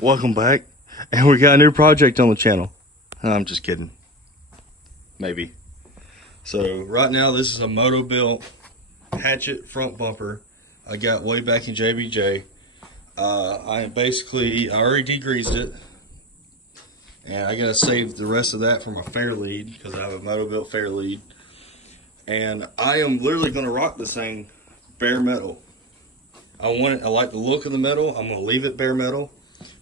Welcome back, and we got a new project on the channel. I'm just kidding. Maybe. So right now this is a Motobilt Hatchet front bumper I got way back in JBJ. I already degreased it, and I gotta save the rest of that for my fair lead because I have a Motobilt fair lead. And I am literally gonna rock this thing bare metal. I like the look of the metal. I'm gonna leave it bare metal.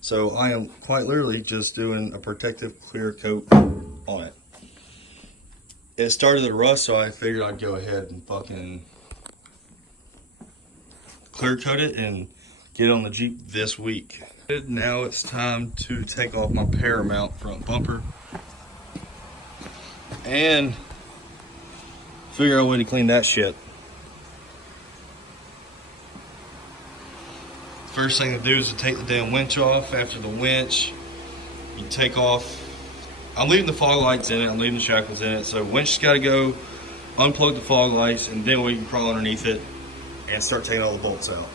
So I am quite literally just doing a protective clear coat on it. It started to rust, so I figured I'd go ahead and fucking clear coat it and get it on the Jeep this week. Now it's time to take off my Paramount front bumper and figure out a way to clean that shit. First thing to do is to take the damn winch off. After the winch, you take off. I'm leaving the fog lights in it. I'm leaving the shackles in it. So winch has got to go. Unplug the fog lights, and then we can crawl underneath it and start taking all the bolts out.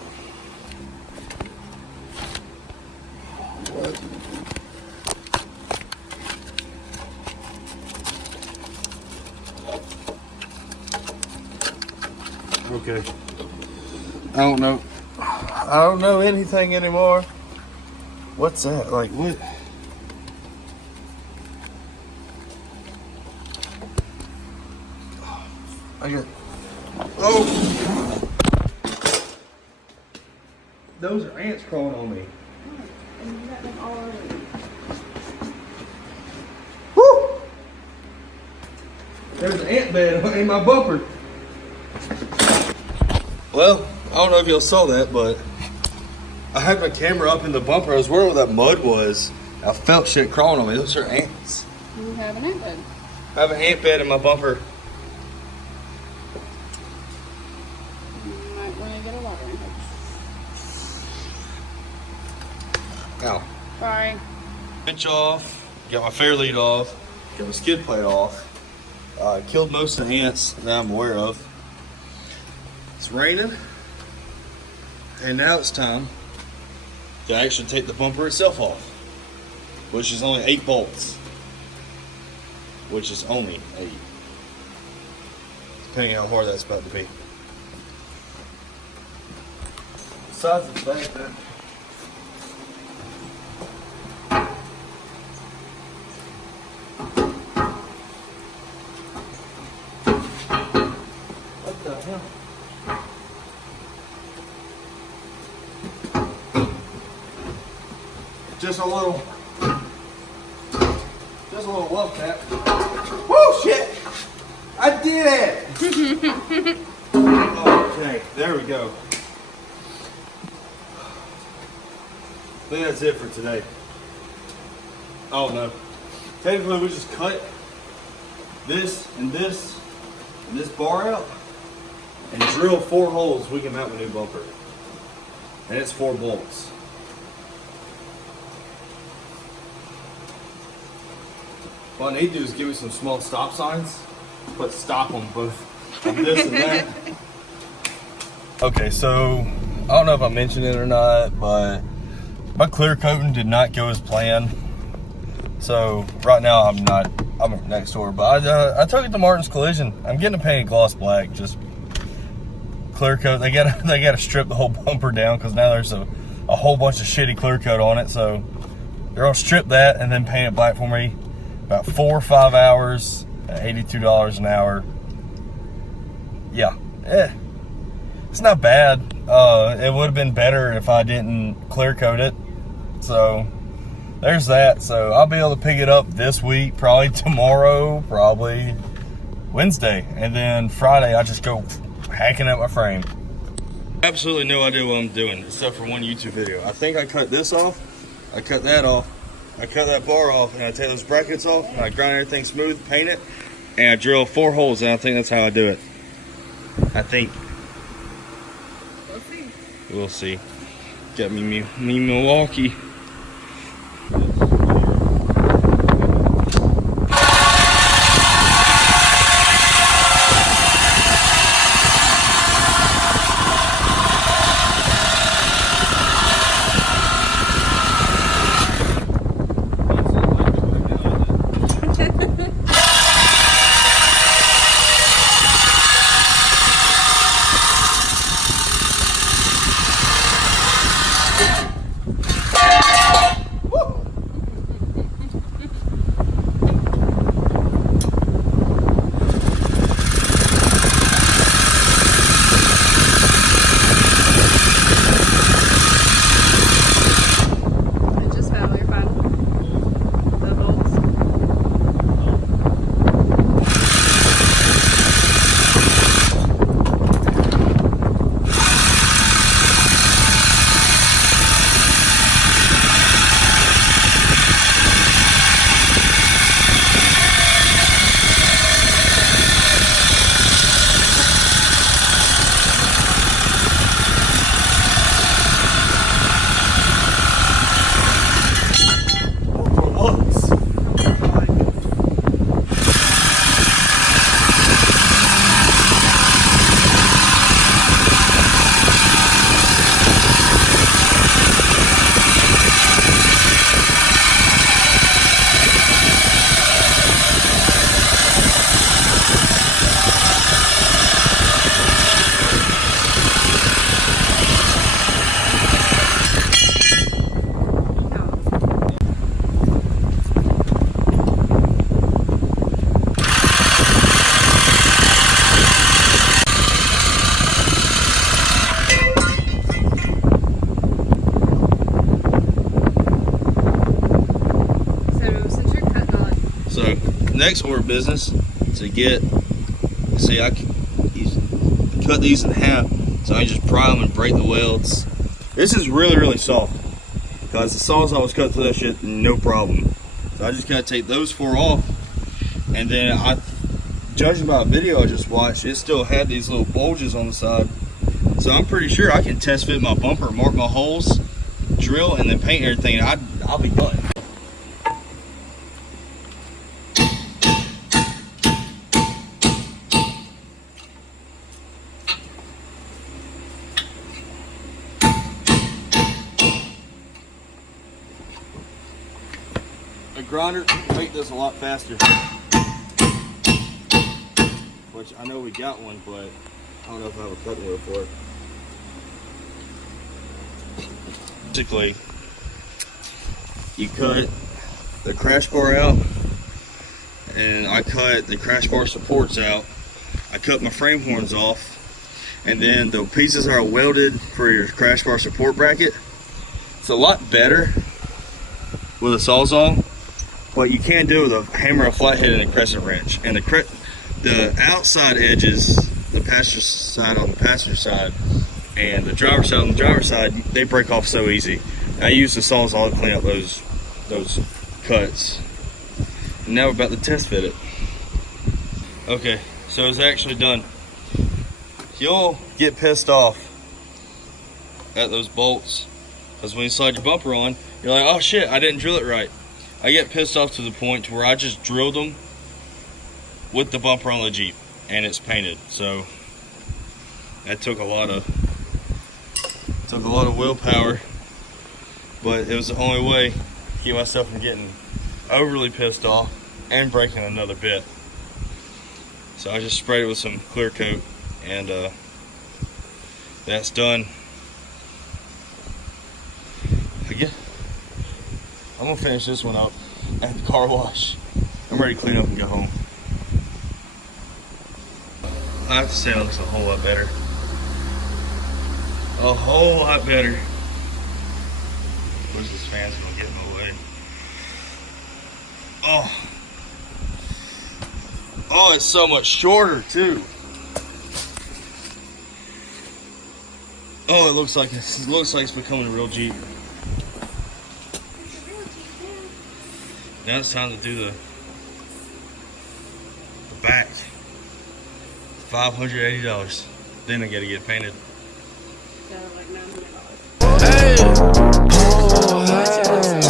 Okay. I don't know anything anymore. What's that? Like what? Oh! Those are ants crawling on me. And you got them all over you. Woo! There's an ant bed in my bumper. Well, I don't know if y'all saw that, but I had my camera up in the bumper. I was wondering where that mud was. I felt shit crawling on me. Those are ants. You have an ant bed. I have an ant bed in my bumper. You might want to get a watering hose. Ow. Sorry. Winch off. Got my fair lead off. Got my skid plate off. Killed most of the ants that I'm aware of. It's raining. And now it's time to actually take the bumper itself off, which is only 8 bolts. Which is only 8. Depending on how hard that's about to be. Besides the fact that what the hell? Just a little love tap. Whoa, shit! I did it! Okay, there we go. I think that's it for today. Oh no. Technically we just cut this and this bar out and drill 4 holes we can mount a new bumper. And it's 4 bolts. What I need to do is give me some small stop signs. Put stop on both on this and that. Okay, so I don't know if I mentioned it or not, but my clear coating did not go as planned. So right now I'm next door, but I took it to Martin's Collision. I'm getting it painted gloss black, just clear coat. They gotta strip the whole bumper down because now there's a whole bunch of shitty clear coat on it. So they're gonna strip that and then paint it black for me. About 4 or 5 hours at $82 an hour. Yeah, it's not bad. It would have been better if I didn't clear coat it. So there's that. So I'll be able to pick it up this week, probably tomorrow, probably Wednesday, and then Friday I just go hacking at my frame. Absolutely no idea what I'm doing except for one YouTube video. I think I cut this off, I cut that off, I cut that bar off, and I take those brackets off, and I grind everything smooth, paint it, and I drill 4 holes, and I think that's how I do it. I think. We'll see. We'll see. Got me Milwaukee. next order of business to get, see, I cut these in half so I can just pry them and break the welds. This is really soft because the Sawzall was cut through that shit no problem. So I just gotta take those 4 off, and then judging by a video I just watched, it still had these little bulges on the side. So I'm pretty sure I can test fit my bumper, mark my holes, drill, and then paint everything. I'll be done. A grinder can make this a lot faster, which I know we got one, but I don't know if I have a cutting wheel for it. Basically, you cut the crash bar out, and I cut the crash bar supports out. I cut my frame horns off, and then the pieces are welded for your crash bar support bracket. It's a lot better with a Sawzall, but you can't do it with a hammer, a flathead, and a crescent wrench. And the outside edges, the passenger side on the passenger side, and the driver's side on the driver's side, they break off so easy. I use the Sawzall to clean up those cuts. And now we're about to test fit it. Okay, so it's actually done. You'll get pissed off at those bolts, because when you slide your bumper on, you're like, oh shit, I didn't drill it right. I get pissed off to the point to where I just drilled them with the bumper on the Jeep, and it's painted. So that took a lot of willpower, but it was the only way to keep myself from getting overly pissed off and breaking another bit. So I just sprayed it with some clear coat, and that's done. Again, I'm gonna finish this one up at the car wash. I'm ready to clean up and go home. I have to say it looks a whole lot better. A whole lot better. Where's this fan's gonna get in my way? Oh, it's so much shorter too. Oh, it looks like it's becoming a real Jeep. Now it's time to do the back. $580. Then I gotta get it painted. So like $900. Hey.